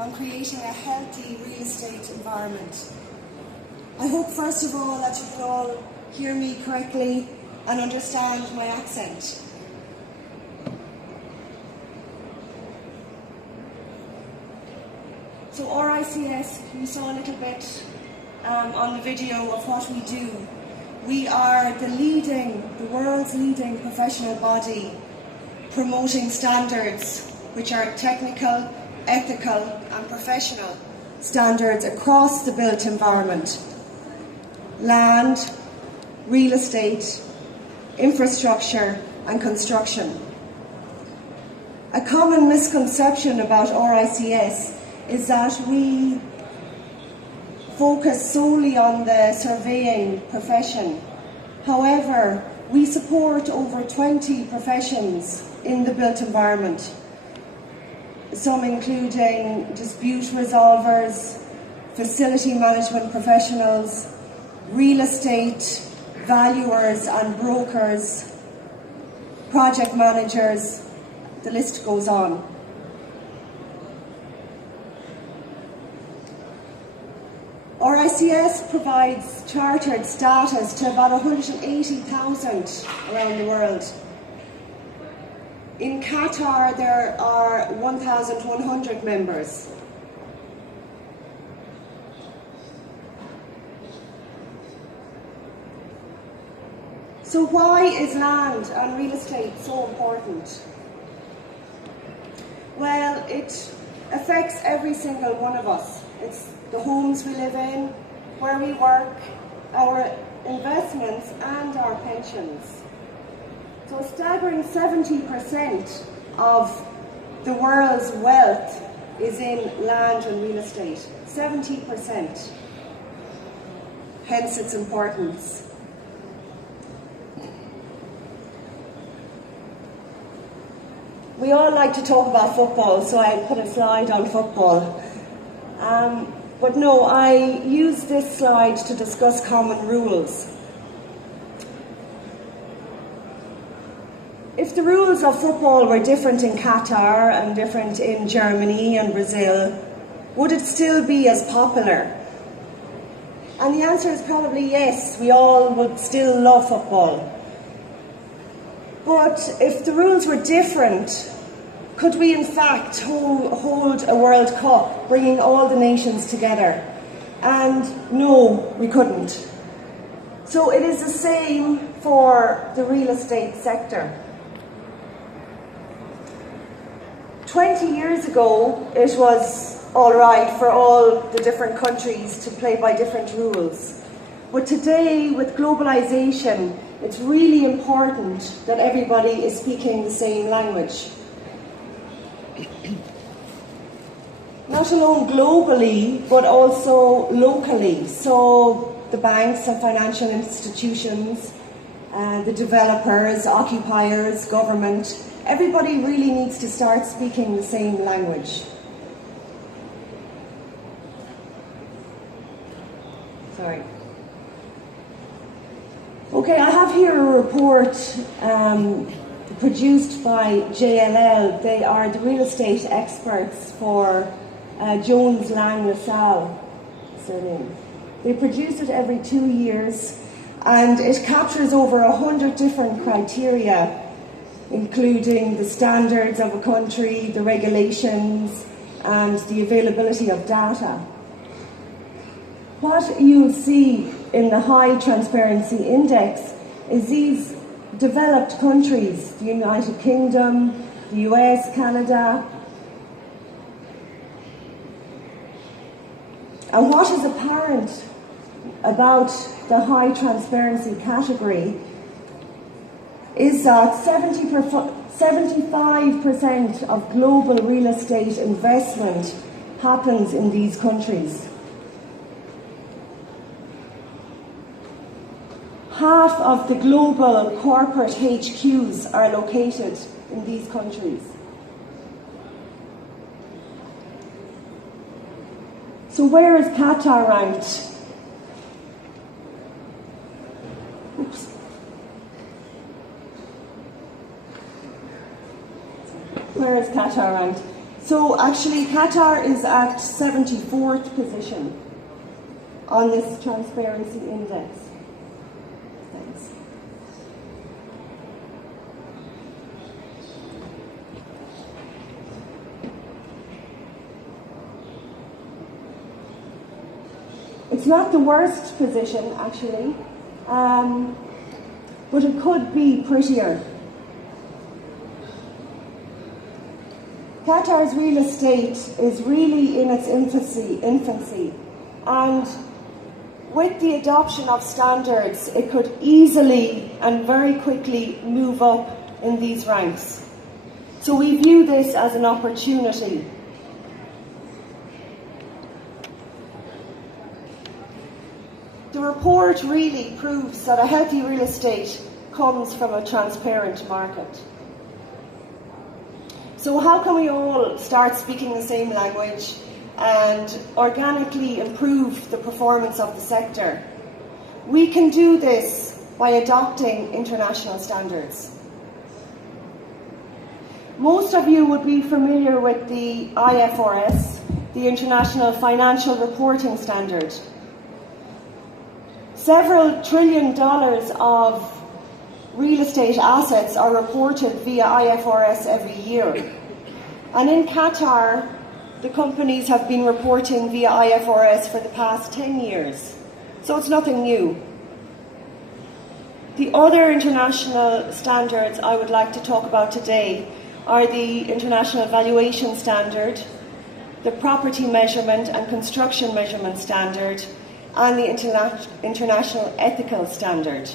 on creating a healthy real estate environment. I hope first of all that you can all hear me correctly and understand my accent. So RICS, you saw a little bit on the video of what we do. We are the world's leading professional body promoting standards which are technical, ethical and professional standards across the built environment. Land, real estate, infrastructure and construction. A common misconception about RICS is that we focus solely on the surveying profession. However, we support over 20 professions in the built environment, some including dispute resolvers, facility management professionals, real estate valuers and brokers, project managers, the list goes on. RICS provides chartered status to about 180,000 around the world. In Qatar there are 1,100 members. So why is land and real estate so important? Well, it affects every single one of us. It's the homes we live in, where we work, our investments and our pensions. So a staggering 70% of the world's wealth is in land and real estate. 70%. Hence its importance. We all like to talk about football, so I put a slide on football. But no, I use this slide to discuss common rules. If the rules of football were different in Qatar and different in Germany and Brazil, would it still be as popular? And the answer is probably yes, we all would still love football. But if the rules were different, could we in fact hold a World Cup, bringing all the nations together? And no, we couldn't. So it is the same for the real estate sector. 20 years ago, it was all right for all the different countries to play by different rules. But today, with globalization, it's really important that everybody is speaking the same language. Not alone globally, but also locally. So the banks and financial institutions, the developers, occupiers, government, everybody really needs to start speaking the same language. Sorry. Okay, I have here a report produced by JLL. They are the real estate experts for Jones Lang LaSalle surname. They produce it every 2 years, and it captures over 100 different criteria, including the standards of a country, the regulations, and the availability of data. What you'll see in the High Transparency Index is these developed countries, the United Kingdom, the US, Canada. And what is apparent about the high transparency category is that 75% of global real estate investment happens in these countries. Half of the global corporate HQs are located in these countries. So where is Qatar ranked? Oops. Where is Qatar ranked? So actually Qatar is at 74th position on this transparency index. Thanks. It's not the worst position actually, but it could be prettier. Qatar's real estate is really in its infancy, and with the adoption of standards, it could easily and very quickly move up in these ranks. So we view this as an opportunity. The report really proves that a healthy real estate comes from a transparent market. So how can we all start speaking the same language and organically improve the performance of the sector? We can do this by adopting international standards. Most of you would be familiar with the IFRS, the International Financial Reporting Standard. Several $trillion of real estate assets are reported via IFRS every year. And in Qatar, the companies have been reporting via IFRS for the past 10 years. So it's nothing new. The other international standards I would like to talk about today are the International Valuation Standard, the Property Measurement and Construction Measurement Standard, and the International Ethical Standard.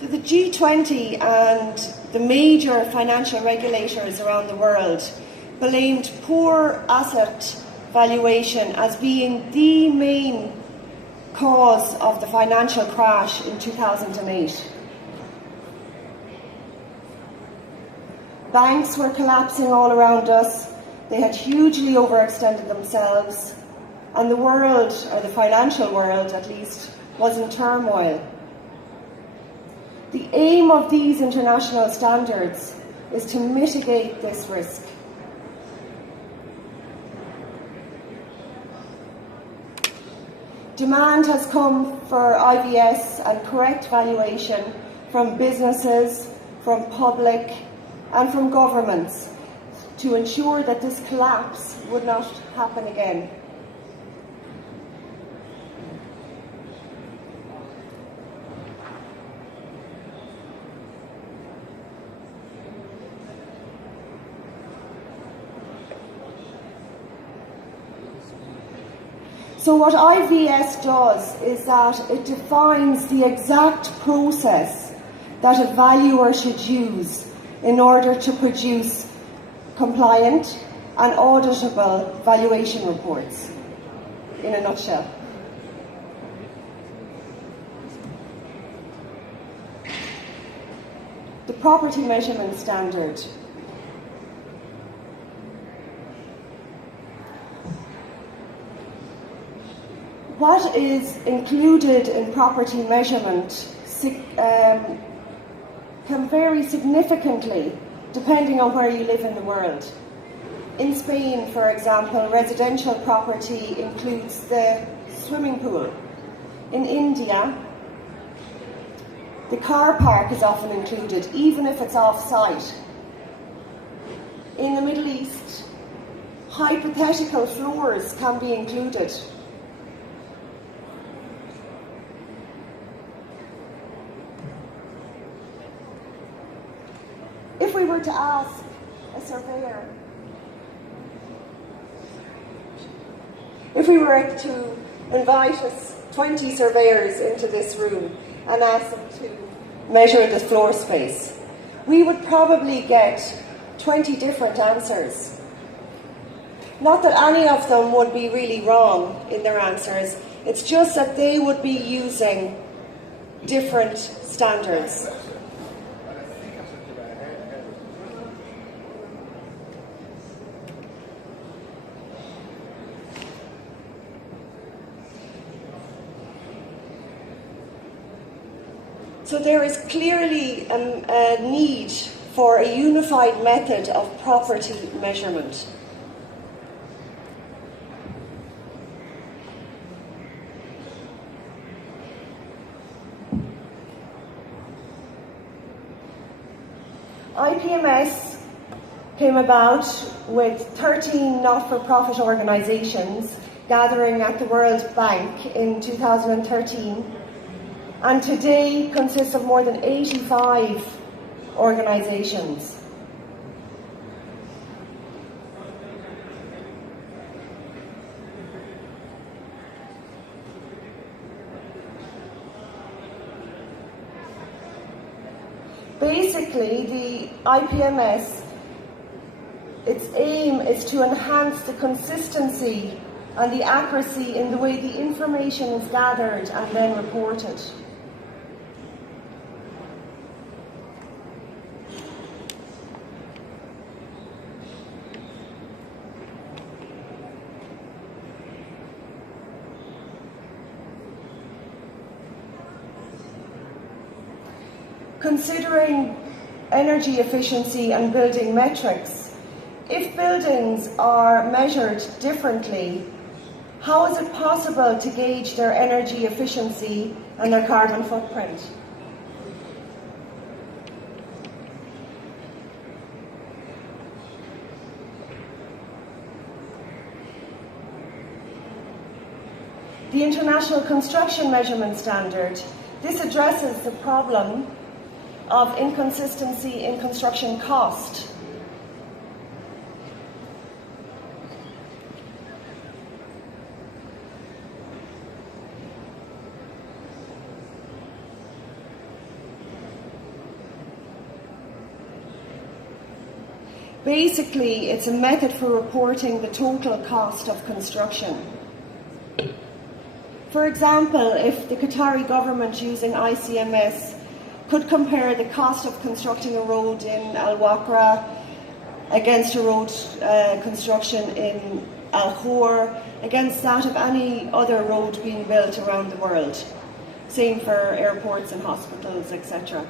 So the G20 and the major financial regulators around the world blamed poor asset valuation as being the main cause of the financial crash in 2008. Banks were collapsing all around us. They had hugely overextended themselves, and the world, or the financial world at least, was in turmoil. The aim of these international standards is to mitigate this risk. Demand has come for IVS and correct valuation from businesses, from public, and from governments to ensure that this collapse would not happen again. So what IVS does is that it defines the exact process that a valuer should use in order to produce compliant and auditable valuation reports, in a nutshell. The Property Measurement Standard. What is included in property measurement can vary significantly depending on where you live in the world. In Spain, for example, residential property includes the swimming pool. In India, the car park is often included, even if it's off-site. In the Middle East, hypothetical floors can be included. If we were to ask a surveyor, if we were to invite 20 surveyors into this room and ask them to measure the floor space, we would probably get 20 different answers. Not that any of them would be really wrong in their answers, it's just that they would be using different standards. So there is clearly a need for a unified method of property measurement. IPMS came about with 13 not-for-profit organisations gathering at the World Bank in 2013, and today consists of more than 85 organisations. Basically, the IPMS, its aim is to enhance the consistency and the accuracy in the way the information is gathered and then reported. Considering energy efficiency and building metrics, if buildings are measured differently, how is it possible to gauge their energy efficiency and their carbon footprint? The International Construction Measurement Standard, this addresses the problem of inconsistency in construction cost. Basically, it's a method for reporting the total cost of construction. For example, if the Qatari government using ICMS could compare the cost of constructing a road in Al Wakra against a road construction in Al Khor, against that of any other road being built around the world. Same for airports and hospitals, etc.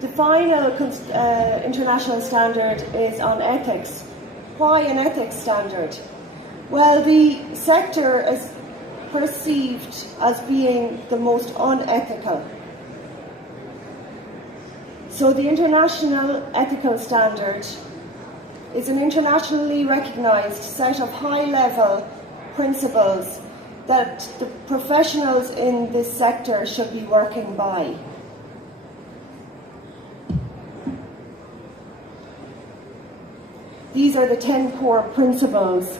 The final international standard is on ethics. Why an ethics standard? Well, the sector is perceived as being the most unethical. So the International Ethical Standard is an internationally recognised set of high-level principles that the professionals in this sector should be working by. These are the 10 core principles.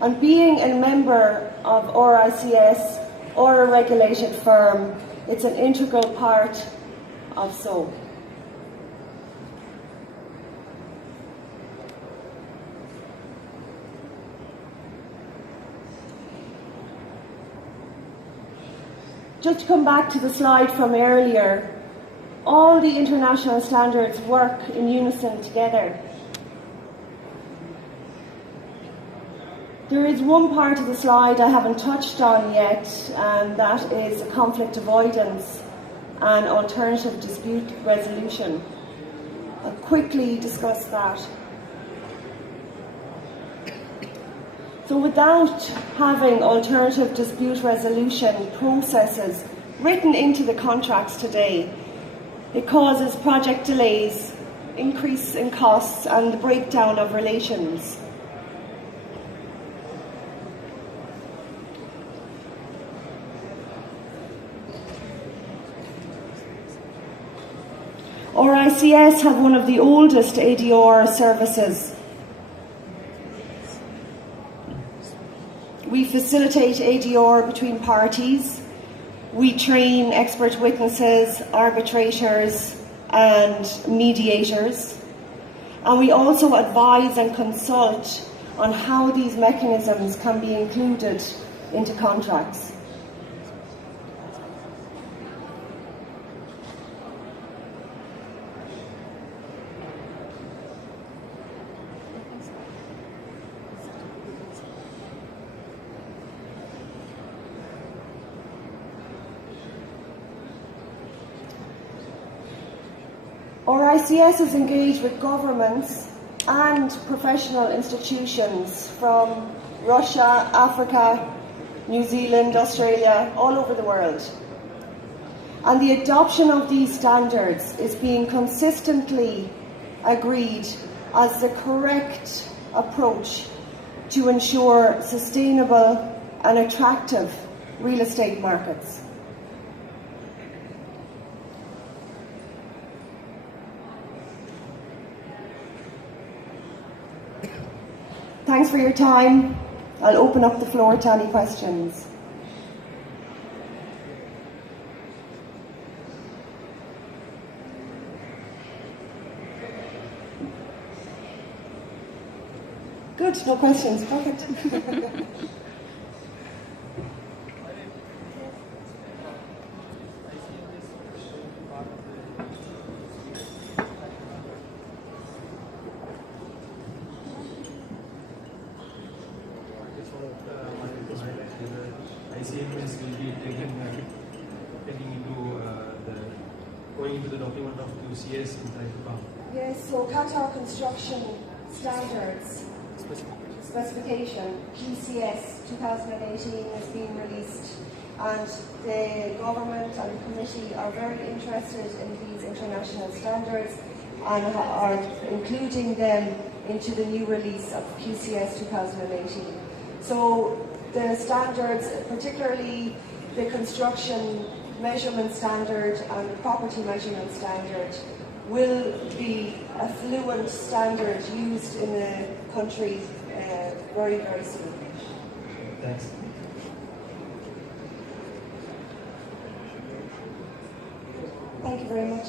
And being a member of RICS or a regulated firm, it's an integral part of so. Just to come back to the slide from earlier, all the international standards work in unison together. There is one part of the slide I haven't touched on yet, and that is conflict avoidance and alternative dispute resolution. I'll quickly discuss that. So without having alternative dispute resolution processes written into the contracts today, it causes project delays, increase in costs and the breakdown of relations. RICS have one of the oldest ADR services. We facilitate ADR between parties. We train expert witnesses, arbitrators and mediators. And we also advise and consult on how these mechanisms can be included into contracts. ICS is engaged with governments and professional institutions from Russia, Africa, New Zealand, Australia, all over the world. And the adoption of these standards is being consistently agreed as the correct approach to ensure sustainable and attractive real estate markets. Thanks for your time. I'll open up the floor to any questions. Good, no questions. Perfect. ICMS will be taking into going into the document of QCS inside the park. Yes, so Qatar Construction Standards Specification, QCS 2018, is being released, and the government and the committee are very interested in these international standards and are including them into the new release of QCS 2018. So the standards, particularly the construction measurement standard and the property measurement standard, will be a fluent standard used in the country very, very soon. Thanks. Thank you very much.